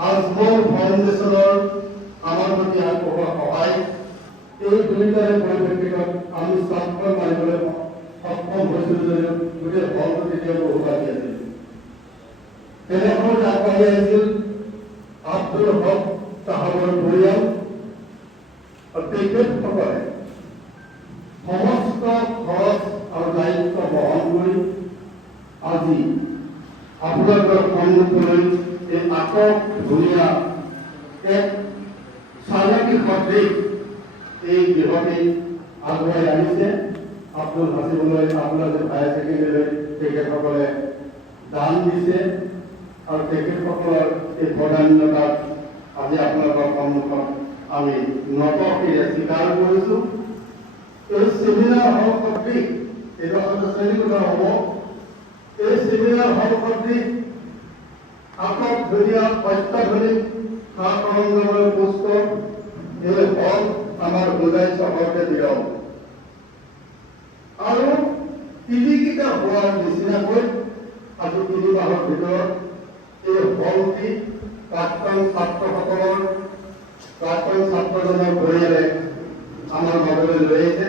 আজমল ফাউণ্ডেশ্যনৰ আমাৰ প্ৰতি আগবঢ়োৱা সহায়, এই দুয়োটাৰে পৰিপ্ৰেক্ষিতত আমি স্বাক্ষৰ মাৰিবলৈ সক্ষম হৈছিলোঁ যদিও গোটেই হলটো তেতিয়া বহু বাকী আছিল। তেনেসময়ত আগবাঢ়ি আহিছিল আব্দুল হক চাহাবৰ পৰিয়াল। তেখেতসকলে সমস্ত খৰচ আৰু দায়িত্ব বহন কৰি আজি আপোনালোকৰ সন্মুখলৈ এই আটক ধুনীয়া এক চালাকি সদৃশ এই গৃহটি আগুৱাই আনিছে। আব্দুল হাছিবলৈ আপোনালোকে হায়াৰ ছেকেণ্ডেৰীলৈ তেখেতসকলে দান দিছে আৰু তেখেতসকলৰ এই বদান্যতাত আজি আপোনালোকৰ সন্মুখত আমি নতশিৰে স্বীকাৰ কৰিছোঁ। এই ছেমিনাৰ হল সদৃশ এইডোখৰতে শ্ৰেণীকোঠা হ'ব। এই ছেমিনাৰ হল সদৃশ আটক ধুনীয়া অত্যাধুনিক সা সৰঞ্জামেৰে পুষ্ট এই হল আমাৰ হোজাই চহৰতে দিয়ক আৰু তিনিকিটা হোৱাৰ নিচিনাকৈ আজি 3 মাহৰ ভিতৰত এই হলটি প্ৰাক্তন ছাত্ৰজনৰ পৰিয়ালে আমাৰ মাজলৈ লৈ আহিছে।